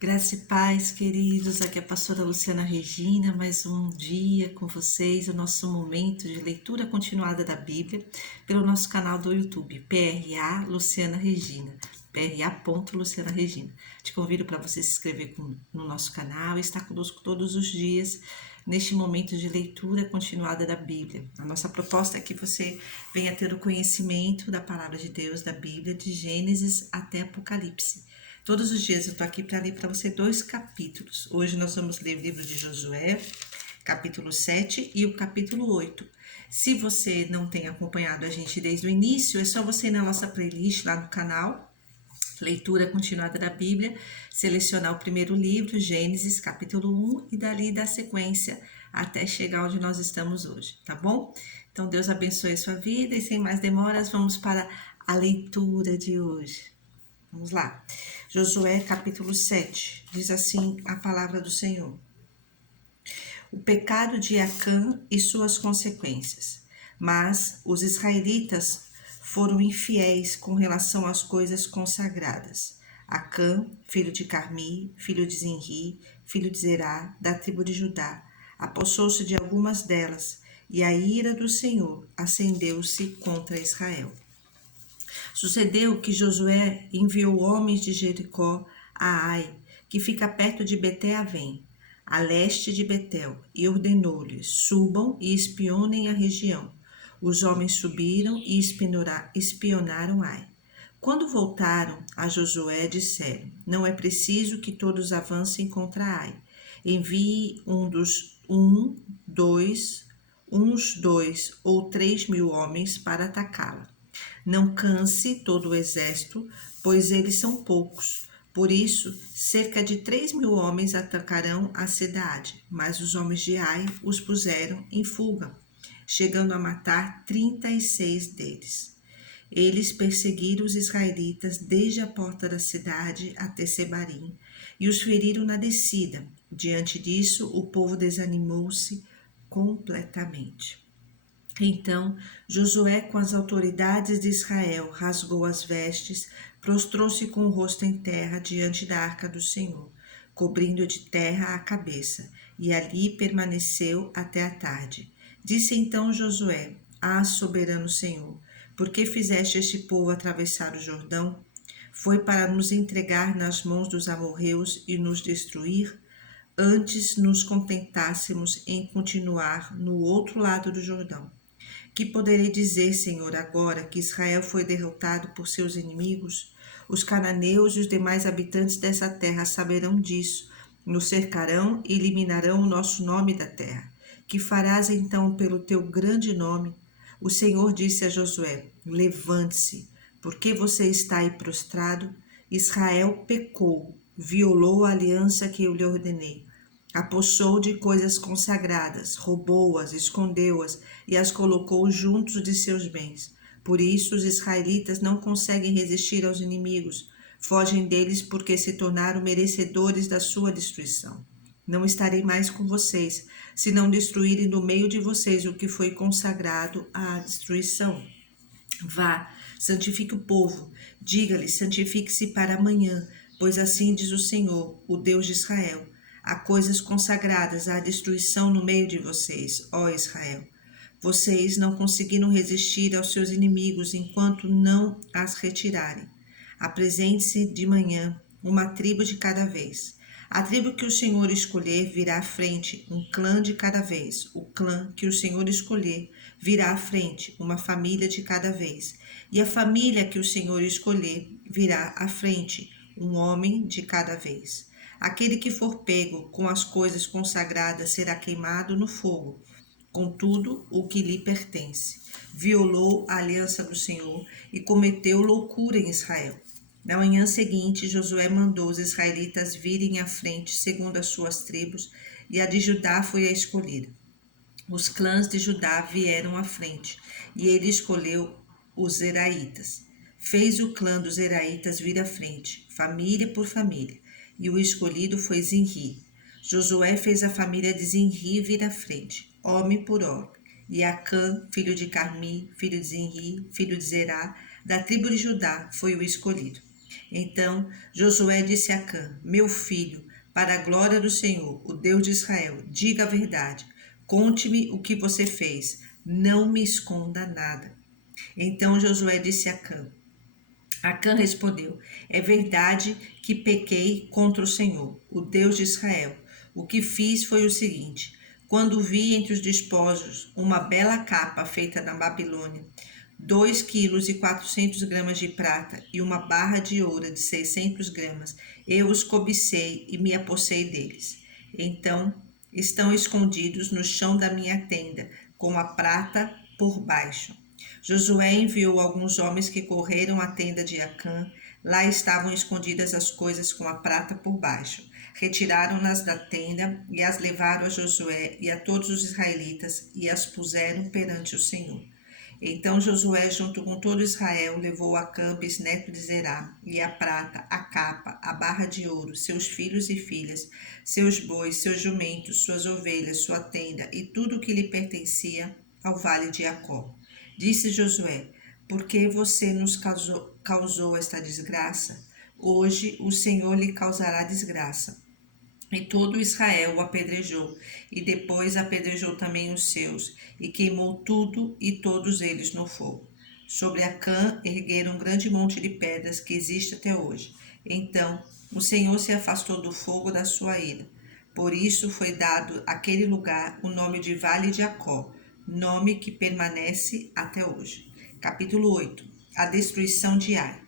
Graça e paz, queridos. Aqui é a pastora Luciana Regina, mais um dia com vocês, o nosso momento de leitura continuada da Bíblia, pelo nosso canal do YouTube, PRA Luciana Regina, PRA. Luciana Regina. Te convido para você se inscrever no nosso canal e estar conosco todos os dias neste momento de leitura continuada da Bíblia. A nossa proposta é que você venha ter o conhecimento da palavra de Deus, da Bíblia, de Gênesis até Apocalipse. Todos os dias eu estou aqui para ler para você 2 capítulos. Hoje nós vamos ler o livro de Josué, capítulo 7 e o capítulo 8. Se você não tem acompanhado a gente desde o início, é só você ir na nossa playlist lá no canal, Leitura Continuada da Bíblia, selecionar o primeiro livro, Gênesis, capítulo 1, e dali dar sequência até chegar onde nós estamos hoje, tá bom? Então Deus abençoe a sua vida e sem mais demoras, vamos para a leitura de hoje. Vamos lá. Josué capítulo 7, diz assim a palavra do Senhor. O pecado de Acã e suas consequências. Mas os israelitas foram infiéis com relação às coisas consagradas. Acã, filho de Carmi, filho de Zinri, filho de Zerá, da tribo de Judá, apossou-se de algumas delas, e a ira do Senhor acendeu-se contra Israel. Sucedeu que Josué enviou homens de Jericó a Ai, que fica perto de Beté-Avém, a leste de Betel, e ordenou-lhes: subam e espionem a região. Os homens subiram e espionaram Ai. Quando voltaram a Josué, disseram: não é preciso que todos avancem contra Ai. Envie uns 2 ou 3 mil homens para atacá-la. Não canse todo o exército, pois eles são poucos. Por isso, cerca de 3 mil homens atacarão a cidade, mas os homens de Ai os puseram em fuga, chegando a matar 36 deles. Eles perseguiram os israelitas desde a porta da cidade até Sebarim e os feriram na descida. Diante disso, o povo desanimou-se completamente. Então Josué, com as autoridades de Israel, rasgou as vestes, prostrou-se com o rosto em terra diante da arca do Senhor, cobrindo de terra a cabeça, e ali permaneceu até a tarde. Disse então Josué: Ah, soberano Senhor, por que fizeste este povo atravessar o Jordão? Foi para nos entregar nas mãos dos amorreus e nos destruir? Antes nos contentássemos em continuar no outro lado do Jordão. Que poderei dizer, Senhor, agora que Israel foi derrotado por seus inimigos? Os cananeus e os demais habitantes dessa terra saberão disso, nos cercarão e eliminarão o nosso nome da terra. Que farás então pelo teu grande nome? O Senhor disse a Josué: levante-se, porque você está aí prostrado? Israel pecou, violou a aliança que eu lhe ordenei. Apossou de coisas consagradas, roubou-as, escondeu-as e as colocou juntos de seus bens. Por isso os israelitas não conseguem resistir aos inimigos, fogem deles porque se tornaram merecedores da sua destruição. Não estarei mais com vocês, se não destruírem do meio de vocês o que foi consagrado à destruição. Vá, santifique o povo, diga-lhe, santifique-se para amanhã, pois assim diz o Senhor, o Deus de Israel. Há coisas consagradas à destruição no meio de vocês, ó Israel. Vocês não conseguiram resistir aos seus inimigos enquanto não as retirarem. Apresente-se de manhã, uma tribo de cada vez. A tribo que o Senhor escolher virá à frente, um clã de cada vez. O clã que o Senhor escolher virá à frente, uma família de cada vez. E a família que o Senhor escolher virá à frente, um homem de cada vez. Aquele que for pego com as coisas consagradas será queimado no fogo. Contudo, o que lhe pertence, violou a aliança do Senhor e cometeu loucura em Israel. Na manhã seguinte, Josué mandou os israelitas virem à frente, segundo as suas tribos, e a de Judá foi a escolhida. Os clãs de Judá vieram à frente, e ele escolheu os Zeraitas. Fez o clã dos Zeraitas vir à frente, família por família, e o escolhido foi Zinri. Josué fez a família de Zinri vir à frente, homem por homem. E Acã, filho de Carmi, filho de Zinri, filho de Zerá, da tribo de Judá, foi o escolhido. Então Josué disse a Acã: Meu filho, para a glória do Senhor, o Deus de Israel, diga a verdade. Conte-me o que você fez. Não me esconda nada. Então Josué disse a Acã: Acã respondeu: É verdade que pequei contra o Senhor, o Deus de Israel. O que fiz foi o seguinte: quando vi entre os despojos uma bela capa feita na Babilônia, 2,4 kg de prata e uma barra de ouro de 600 gramas, eu os cobicei e me apossei deles. Então estão escondidos no chão da minha tenda, com a prata por baixo. Josué enviou alguns homens que correram à tenda de Acã. Lá estavam escondidas as coisas com a prata por baixo. Retiraram-nas da tenda e as levaram a Josué e a todos os israelitas e as puseram perante o Senhor. Então Josué, junto com todo Israel, levou Acã, bisneto de Zerá, e a prata, a capa, a barra de ouro, seus filhos e filhas, seus bois, seus jumentos, suas ovelhas, sua tenda e tudo o que lhe pertencia ao vale de Jacó. Disse Josué: Por que você nos causou esta desgraça? Hoje o Senhor lhe causará desgraça. E todo Israel o apedrejou, e depois apedrejou também os seus, e queimou tudo e todos eles no fogo. Sobre Acã ergueram um grande monte de pedras que existe até hoje. Então o Senhor se afastou do fogo da sua ira. Por isso foi dado àquele lugar o nome de Vale de Jacó, nome que permanece até hoje. Capítulo 8. A destruição de Ai.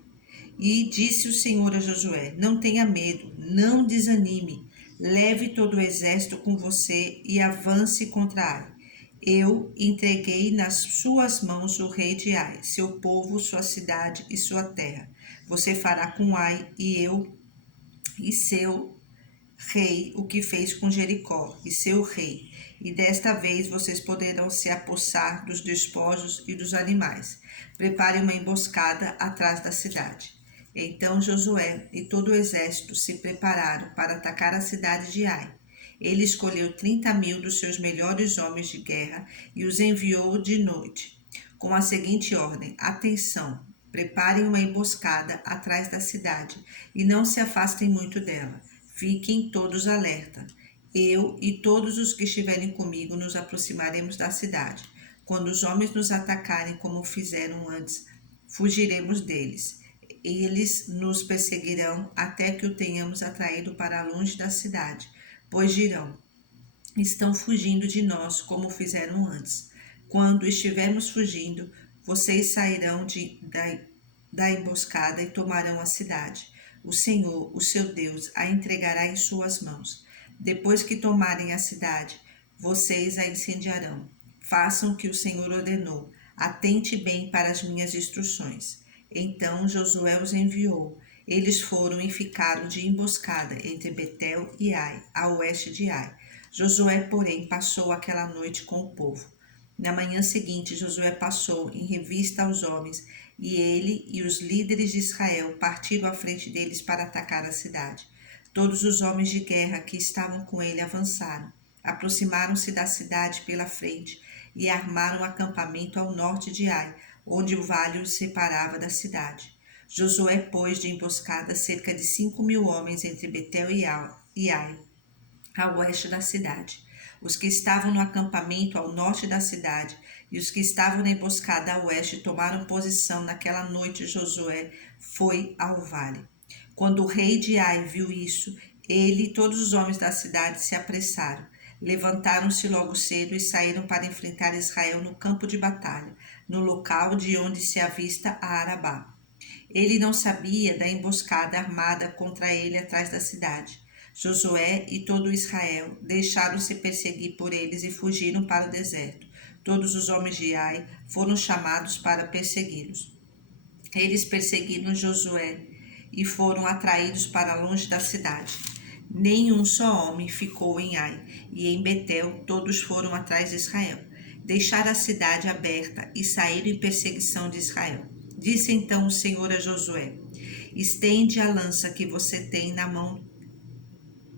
E disse o Senhor a Josué: Não tenha medo, não desanime. Leve todo o exército com você e avance contra Ai. Eu entreguei nas suas mãos o rei de Ai, seu povo, sua cidade e sua terra. Você fará com Ai e seu rei o que fez com Jericó e seu rei. E desta vez vocês poderão se apossar dos despojos e dos animais. Prepare uma emboscada atrás da cidade. Então Josué e todo o exército se prepararam para atacar a cidade de Ai. Ele escolheu 30.000 dos seus melhores homens de guerra e os enviou de noite, com a seguinte ordem: Atenção, preparem uma emboscada atrás da cidade e não se afastem muito dela. Fiquem todos alerta. Eu e todos os que estiverem comigo nos aproximaremos da cidade. Quando os homens nos atacarem como fizeram antes, fugiremos deles. Eles nos perseguirão até que o tenhamos atraído para longe da cidade, pois dirão: estão fugindo de nós como fizeram antes. Quando estivermos fugindo, vocês sairão da emboscada e tomarão a cidade. O Senhor, o seu Deus, a entregará em suas mãos. Depois que tomarem a cidade, vocês a incendiarão. Façam o que o Senhor ordenou. Atente bem para as minhas instruções. Então Josué os enviou. Eles foram e ficaram de emboscada entre Betel e Ai, a oeste de Ai. Josué, porém, passou aquela noite com o povo. Na manhã seguinte, Josué passou em revista aos homens, e ele e os líderes de Israel partiram à frente deles para atacar a cidade. Todos os homens de guerra que estavam com ele avançaram, aproximaram-se da cidade pela frente e armaram acampamento ao norte de Ai, onde o vale os separava da cidade. Josué pôs de emboscada cerca de 5.000 homens entre Betel e Ai, a oeste da cidade. Os que estavam no acampamento ao norte da cidade e os que estavam na emboscada a oeste tomaram posição naquela noite. Josué foi ao vale. Quando o rei de Ai viu isso, ele e todos os homens da cidade se apressaram. Levantaram-se logo cedo e saíram para enfrentar Israel no campo de batalha, no local de onde se avista a Arabá. Ele não sabia da emboscada armada contra ele atrás da cidade. Josué e todo Israel deixaram-se perseguir por eles e fugiram para o deserto. Todos os homens de Ai foram chamados para persegui-los. Eles perseguiram Josué e foram atraídos para longe da cidade. Nenhum só homem ficou em Ai, e em Betel todos foram atrás de Israel. Deixaram a cidade aberta e saíram em perseguição de Israel. Disse então o Senhor a Josué: Estende a lança que você tem na mão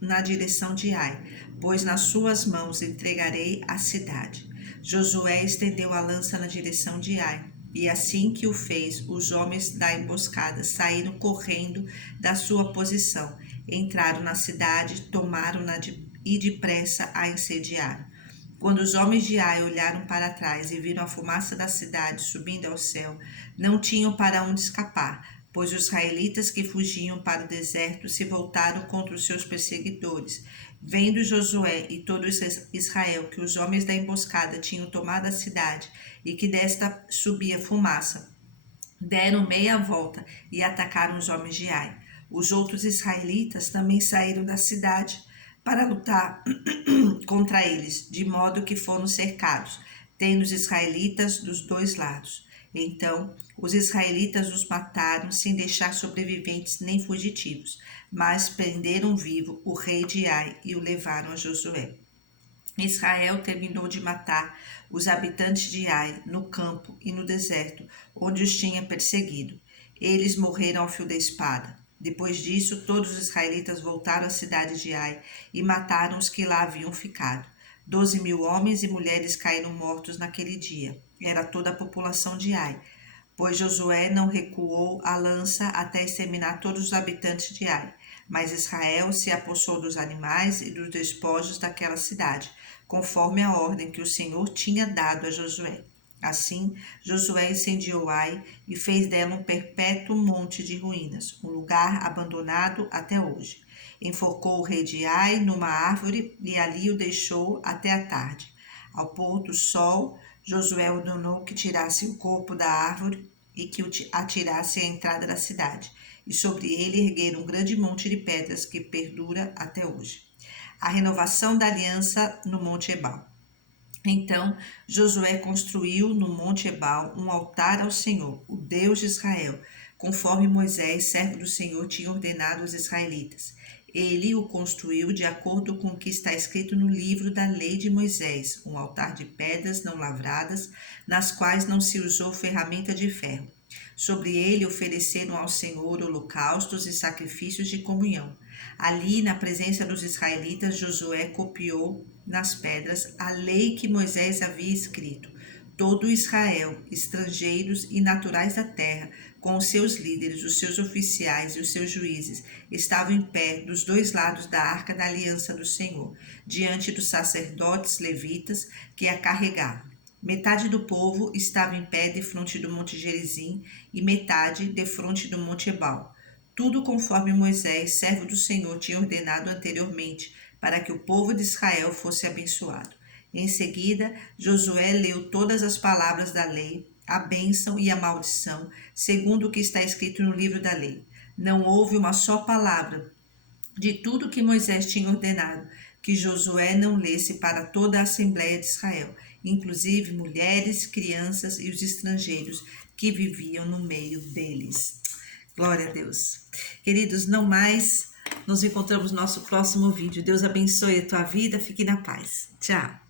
na direção de Ai, pois nas suas mãos entregarei a cidade. Josué estendeu a lança na direção de Ai, E assim que o fez, os homens da emboscada saíram correndo da sua posição, entraram na cidade, tomaram-na e depressa a incendiaram. Quando os homens de Ai olharam para trás e viram a fumaça da cidade subindo ao céu, não tinham para onde escapar, pois os israelitas que fugiam para o deserto se voltaram contra os seus perseguidores. Vendo Josué e todo Israel que os homens da emboscada tinham tomado a cidade e que desta subia fumaça, deram meia volta e atacaram os homens de Ai. Os outros israelitas também saíram da cidade para lutar contra eles, de modo que foram cercados, tendo os israelitas dos dois lados. Então, os israelitas os mataram sem deixar sobreviventes nem fugitivos, mas prenderam vivo o rei de Ai e o levaram a Josué. Israel terminou de matar os habitantes de Ai no campo e no deserto, onde os tinha perseguido. Eles morreram ao fio da espada. Depois disso, todos os israelitas voltaram à cidade de Ai e mataram os que lá haviam ficado. 12.000 homens e mulheres caíram mortos naquele dia. Era toda a população de Ai, pois Josué não recuou a lança até exterminar todos os habitantes de Ai. Mas Israel se apossou dos animais e dos despojos daquela cidade, conforme a ordem que o Senhor tinha dado a Josué. Assim, Josué incendiou Ai e fez dela um perpétuo monte de ruínas, um lugar abandonado até hoje. Enforcou o rei de Ai numa árvore e ali o deixou até a tarde. Ao pôr do sol, Josué ordenou que tirasse o corpo da árvore e que o atirasse à entrada da cidade, e sobre ele ergueram um grande monte de pedras que perdura até hoje. A renovação da aliança no Monte Ebal. Então Josué construiu no Monte Ebal um altar ao Senhor, o Deus de Israel, conforme Moisés, servo do Senhor, tinha ordenado aos israelitas. Ele o construiu de acordo com o que está escrito no livro da lei de Moisés, um altar de pedras não lavradas, nas quais não se usou ferramenta de ferro. Sobre ele ofereceram ao Senhor holocaustos e sacrifícios de comunhão. Ali, na presença dos israelitas, Josué copiou nas pedras a lei que Moisés havia escrito. Todo Israel, estrangeiros e naturais da terra, com os seus líderes, os seus oficiais e os seus juízes, estavam em pé dos dois lados da arca da aliança do Senhor, diante dos sacerdotes levitas que a carregavam. Metade do povo estava em pé defronte do monte Gerizim e metade defronte do monte Ebal. Tudo conforme Moisés, servo do Senhor, tinha ordenado anteriormente, para que o povo de Israel fosse abençoado. Em seguida, Josué leu todas as palavras da lei, a bênção e a maldição, segundo o que está escrito no livro da lei. Não houve uma só palavra de tudo que Moisés tinha ordenado, que Josué não lesse para toda a Assembleia de Israel, inclusive mulheres, crianças e os estrangeiros que viviam no meio deles. Glória a Deus. Queridos, não mais, nos encontramos no nosso próximo vídeo. Deus abençoe a tua vida, fique na paz. Tchau.